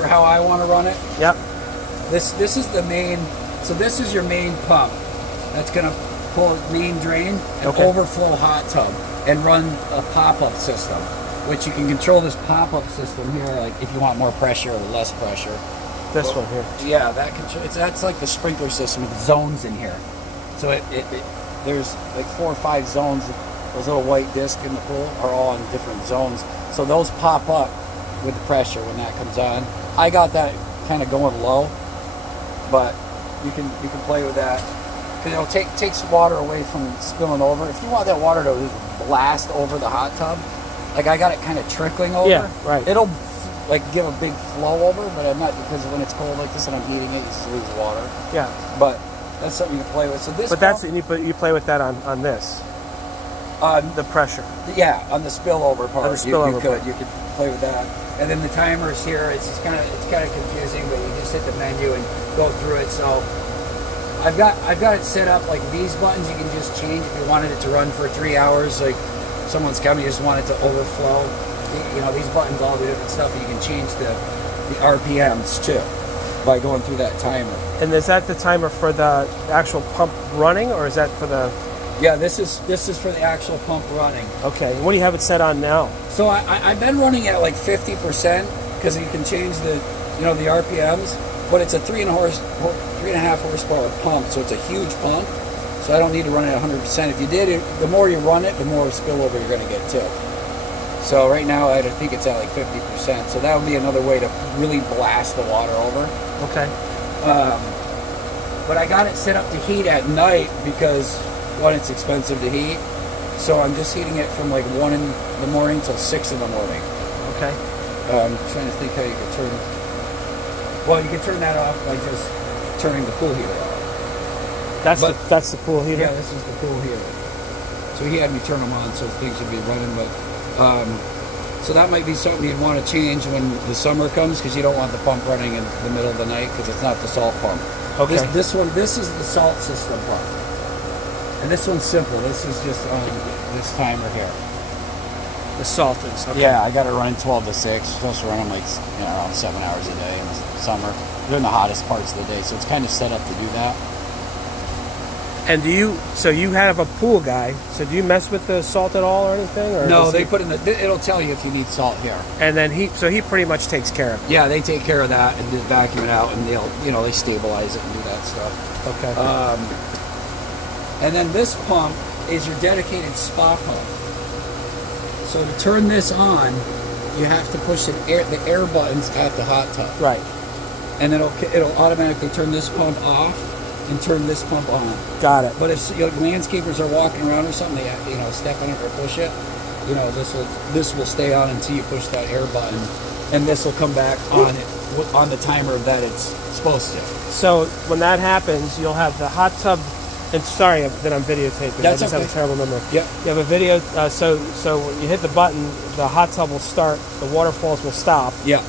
for how I want to run it. Yep. This is the main. So this is your main pump. That's gonna pull main drain and overflow hot tub and run a pop-up system, which you can control this pop-up system here, like if you want more pressure or less pressure. This one here. Yeah, that's like the sprinkler system with zones in here. So there's like 4 or 5 zones. Those little white discs in the pool are all in different zones. So those pop up with the pressure when that comes on. I got that kind of going low, but you can play with that. Because it takes water away from spilling over. If you want that water to blast over the hot tub, like I got it kind of trickling over. Yeah, right. It'll like give a big flow over, but I'm not, because when it's cold like this and I'm heating it, you just lose water. Yeah. But that's something you can play with. So this. But you play with that on this. On the pressure. Yeah, on the spillover part. On the spillover part. You could play with that. And then the timers here, it's kind of confusing, but you just hit the menu and go through it. So I've got it set up like these buttons you can just change if you wanted it to run for 3 hours. Like someone's coming, you just want it to overflow. You know, these buttons all do different stuff. You can change the RPMs too by going through that timer. And is that the timer for the actual pump running, or is that for the? Yeah, this is for the actual pump running. Okay. And what do you have it set on now? So I've been running at like 50% because you can change the the RPMs, but it's a 3.5 horsepower pump, so it's a huge pump. So I don't need to run it at 100%. If you did it, the more you run it, the more spillover you're going to get too. So right now I think it's at like 50%. So that would be another way to really blast the water over. Okay. But I got it set up to heat at night because one, it's expensive to heat. So I'm just heating it from like 1 in the morning till 6 in the morning. Okay. I'm trying to think how you could turn. Well, you can turn that off by just turning the pool heater off. That's the pool heater. Yeah, this is the pool heater. So he had me turn them on so things would be running. But so that might be something you'd want to change when the summer comes, because you don't want the pump running in the middle of the night because it's not the salt pump. Okay. This is the salt system pump. And this one's simple. This is just on this timer here. The salt is. Okay. Yeah, I got it running 12 to 6. You're supposed to run them like around 7 hours a day in the summer. They're in the hottest parts of the day, so it's kind of set up to do that. And so you have a pool guy. So do you mess with the salt at all or anything? Or no, they put in it'll tell you if you need salt here. And then he pretty much takes care of it. Yeah, they take care of that and just vacuum it out, and they stabilize it and do that stuff. Okay. And then this pump is your dedicated spa pump. So to turn this on, you have to push the air buttons at the hot tub. Right. And it'll automatically turn this pump off and turn this pump on. Got it. But if landscapers are walking around or something, they step on it or push it, this will stay on until you push that air button, and this will come back on the timer that it's supposed to. So when that happens, you'll have the hot tub. And sorry that I'm videotaping. That's I just have a terrible memory. Yep. You have a video. So when you hit the button, the hot tub will start. The waterfalls will stop. Yeah.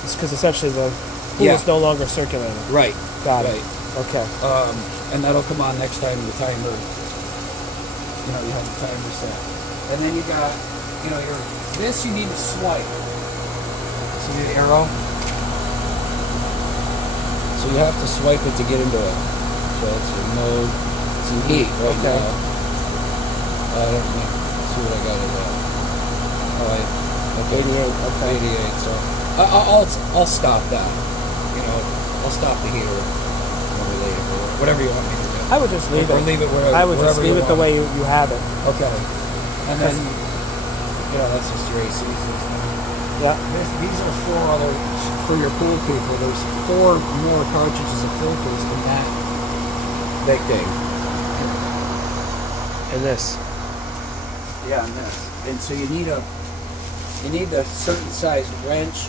It's because essentially the pool is no longer circulating. Right. Got it. Okay. And that'll come on next time the timer. You have the timer set. And then you got, this you need to swipe. See the arrow? So you have to swipe it to get into it. So it's in mode, it's in heat right now. I don't know. Let's see what I got it at. Okay, 88. So I'll stop that. I'll stop the heater overlay or whatever you want me to do. I would just leave it. Or leave it wherever. I would just leave it the way you have it. Okay. And then, that's just your AC system. Yeah. These are 4 other for your pool people. There's 4 more cartridges of filters in that big thing. And this. Yeah, and this. And so you need a certain size wrench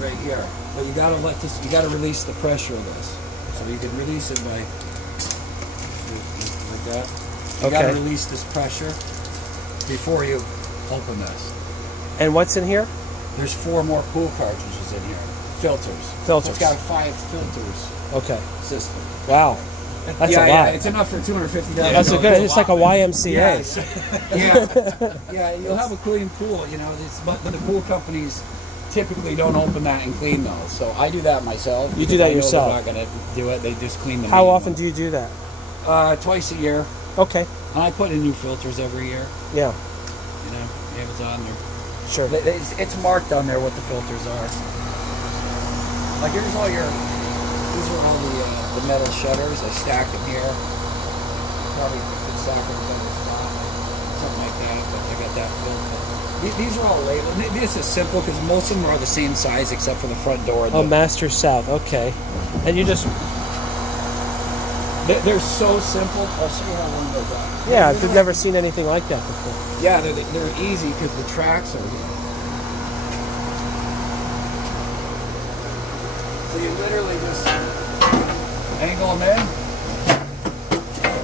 right here. But you gotta release the pressure of this. So you can release it by like that. You gotta release this pressure before you open this. And what's in here? There's 4 more pool cartridges in here. Filters. Filters. It's got a 5 filters. Okay. System. Wow. That's a lot. Yeah, it's enough for $250. That's a good. It's like a YMCA. Yeah, you'll have a clean pool. You know, but the pool companies typically don't open that and clean those. So I do that myself. You do that yourself. They're not gonna do it. They just clean them. How often do you do that? Twice a year. Okay. And I put in new filters every year. Yeah. You know, Amazon. Sure. It's marked on there what the filters are. Like here's all your. These are all the metal shutters. I stacked them here. Probably could stack them in a better spot, something like that. But I got that filled. These are all labeled. This is simple because most of them are the same size except for the front door. Oh, Master South. Okay. And you just. They're so simple. I'll show you how one goes up. Yeah, I've never seen anything like that before. Yeah, they're easy because the tracks are here. So you literally just angle them in.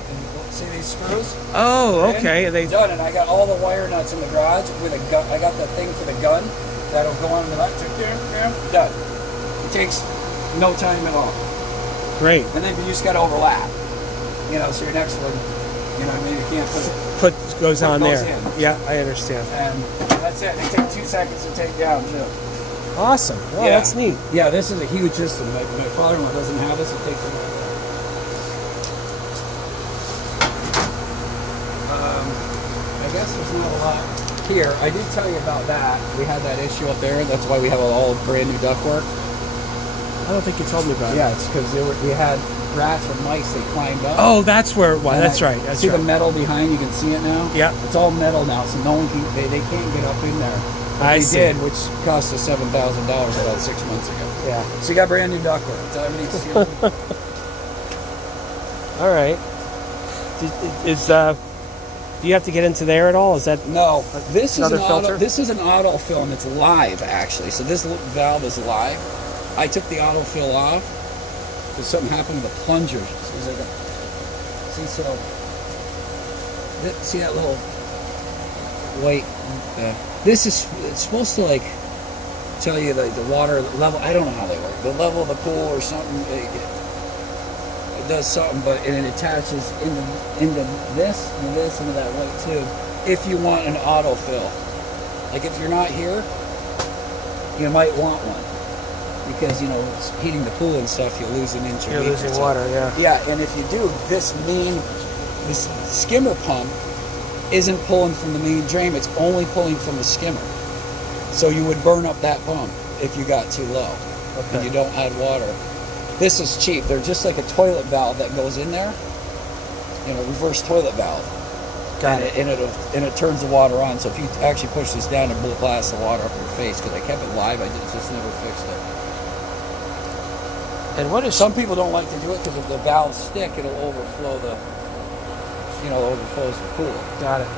And see these screws? Oh, okay. They done, and I got all the wire nuts in the garage with a gun. I got the thing for the gun that'll go on the left. Done. It takes no time at all. Great. And then you just got to overlap. You know, so your next one, you know, what I mean, you can't goes on there. In. Yeah, I understand. And that's it. They take 2 seconds to take down too. Awesome. Well, yeah. That's neat. Yeah, this is a huge system. My father-in-law doesn't have this. It takes him. I guess there's not a lot here. I did tell you about that. We had that issue up there. That's why we have all brand new ductwork. I don't think you told me about it. Yeah, it's because we had rats or mice. They climbed up. Oh, that's where it was. That's right. That's see right. the metal behind? You can see it now. Yeah. It's all metal now, so no one can. They can't get up in there. I see. Did, which cost us $7,000 about 6 months ago. Yeah. So you got brand new ductwork. So everything's sealed. All right. Do you have to get into there at all? Is that no? This is another filter? This is an autofill, and it's live actually. So this valve is live. I took the autofill off because something happened with the plunger. See that little white? This is it's supposed to like tell you the water level. I don't know how they work. The level of the pool or something. It does something, but it attaches into this and this into that white tube. If you want an autofill, like if you're not here, you might want one because you know heating the pool and stuff, you lose an inch. You're losing water, yeah. Yeah, and if you do, this skimmer pump isn't pulling from the main drain, it's only pulling from the skimmer. So you would burn up that pump if you got too low. Okay. And you don't add water. This is cheap. They're just like a toilet valve that goes in there. You know, reverse toilet valve. Got it. And it turns the water on. So if you actually push this down, it will blast the water up your face. Because I kept it live, I just never fixed it. And what is some people don't like to do it because if the valves stick, it'll overflow overflows the pool. Got it.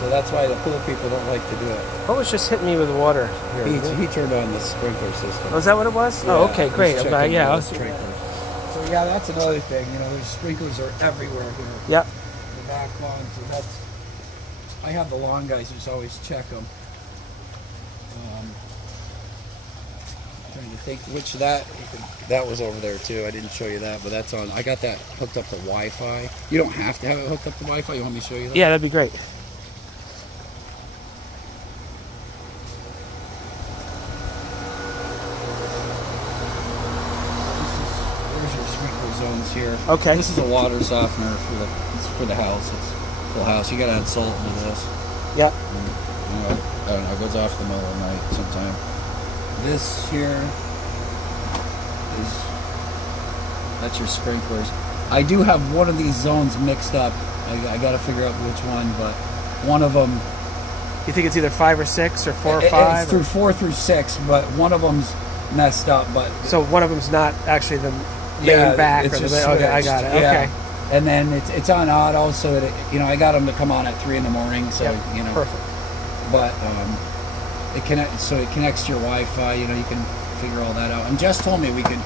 So that's why the pool people don't like to do it. What was just hitting me with water here? He turned on the sprinkler system. Oh, is that what it was? Yeah, oh, okay, great. So yeah, that's another thing. You know, there's sprinklers are everywhere here. Yep. The back lawn, so I have the lawn guys who just always check them. Trying to think which that was over there too. I didn't show you that, but that's on. I got that hooked up to Wi-Fi. You don't have to have it hooked up to Wi-Fi. You want me to show you that? Yeah, that'd be great. There's your sprinkler zones here. Okay. This is a water softener for the house. It's full house. You gotta add salt into this. Yep. And, I don't know. It goes off the middle of the night sometime. This here that's your sprinklers. I do have one of these zones mixed up. I got to figure out which one, but one of them. You think it's either 5 or 6 or 4 or 5? It's through 4 through 6, but one of them's messed up. But so one of them's not actually the main back or the main. Okay, I got it. Yeah. Okay. And then it's on auto, so I got them to come on at 3 in the morning. So yep. Perfect. But it connects to your Wi-Fi. You can figure all that out. And Jess told me we can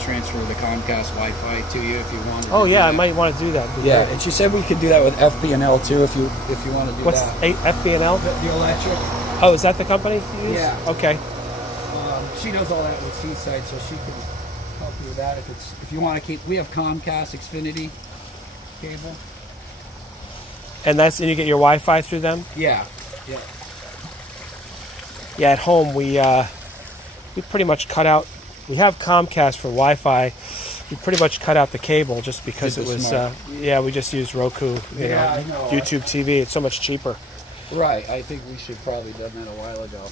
transfer the Comcast Wi-Fi to you if you want. Oh yeah, I might want to do that. Yeah, and she said we could do that with FB&L too if you want to do What's that. What's FB&L? The electric. Oh, is that the company you use? Yeah. Okay. She does all that with Seaside, so she can help you with that if you want to keep. We have Comcast Xfinity cable. And you get your Wi-Fi through them? Yeah. Yeah. Yeah, at home we pretty much cut out. We have Comcast for Wi-Fi. We pretty much cut out the cable just because it was. Yeah, we just used Roku. I know. YouTube TV. It's so much cheaper. Right. I think we should probably done that a while ago.